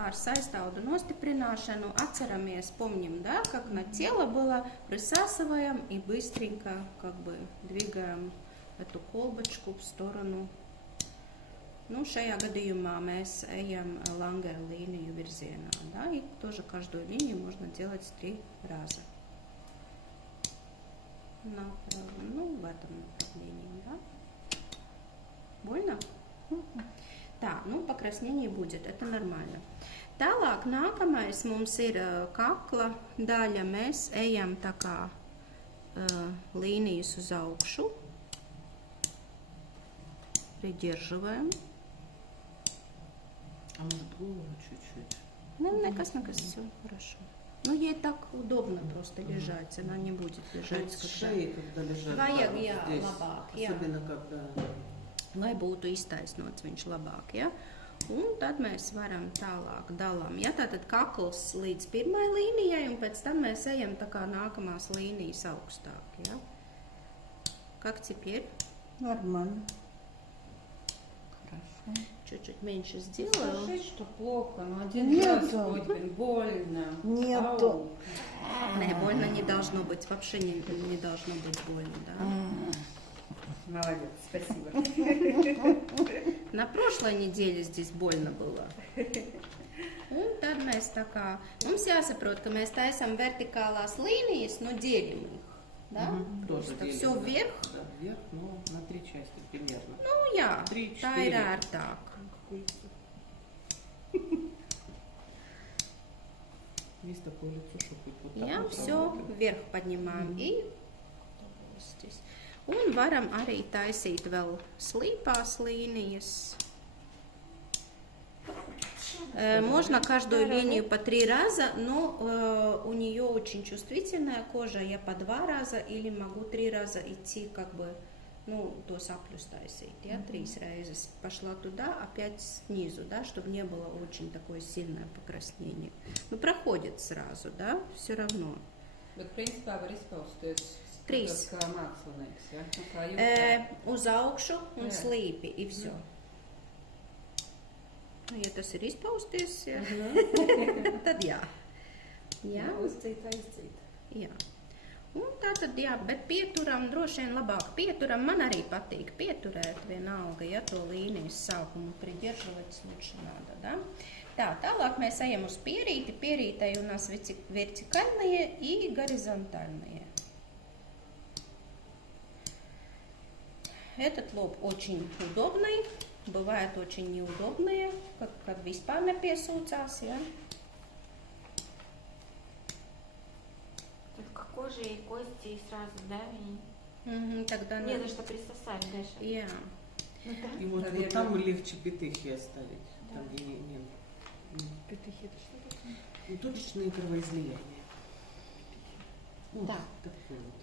kā ar saistaudu nostiprināšanu, atceramies, помним, да, как на тело было, присасываем и быстренько как бы двигаем эту колбочку в сторону. Nu, šajā gadījumā mēs ejam Langera līniju virzienā, да, и тоже каждую линию можно делать 3 раза. Ну, в этом направлении, да. Больно? Tā, nu, pakrasnение будет, это нормально. Tālāk nākamais mums ir kakla daļa, mēs ejam tā kā līnijas uz augšu, придерживаем. А может голову чуть-чуть? Ну, неkas, все хорошо. Ну, ей так удобно просто лежать, она не будет лежать. Шеи, когда лежат. Vajag, да, jā, здесь, labāk, jā. Особенно, когда... Lai būtu iztaisnots viņš labāk, ja? Un tad mēs varam tālāk dalām. Ja, tātad kakls līdz pirmai līnijai, un pēc tam mēs ejam tā kā nākamās līnijas augstāk, ja? Как теперь? Нормально. Хорошо. Чуть-чуть меньше сделаю. Скажи, что плохо, но один Нет. раз будет больно. Нету. Не, больно не должно быть, вообще не должно быть больно, да? Молодец, спасибо. На прошлой неделе здесь больно было. Un tad mēs tā kā, mums jāsaprot, ka mēs taisam vertikālās līnijas, но делим их, да? Тоже Просто делим, все да. вверх. Да, вверх, но на 3 части примерно. Nu jā, 3, tā 4. ir ērtāk. Есть такое лицо, что хоть вот так Jā, вот все работает. vверх поднимаем и здесь. Un varam arī taisīt vēl slīpās līnijas. Можно каждую линию по 3 раза, но у нее очень чувствительная кожа. Я по 2 раза или могу 3 раза идти, как бы, ну, то sapļus taisīt. Я 3 reizes пошла туда, опять снизу, да, чтобы не было очень такое сильное покраснение. Ну, проходит сразу, да, все равно. Bet principā var izpausties 3. kā mākslinieks, ja? Nu, kā jūs. Uz augšu un Jā. slīpi, и все. Nu, ja tas ir izpausties, ja, tad jā. Jā, Uzcīt, aizcīt. jā. Un tā tad, jā, bet pieturam, droši vien labāk pieturam. Man arī patīk pieturēt vienalga, ja to līnijas sākumu придерживать лучше надо, да? Tā, tālāk mēs ejam uz pierīti. Pierītei у нас вертикальные и горизонтальные. Этот лоб очень удобный, бывает очень неудобные, kad vispār nepiesūcās, ja? Только кожа и кости и сразу, да? Тогда Не надо. за что присосать даже. Jā. Ну да. И вот, Наверное. вот там легче петыхи оставить. Там, где не... Петухи, это что такое? Ну, точечные кровоизлияния. Вот Да. такое вот.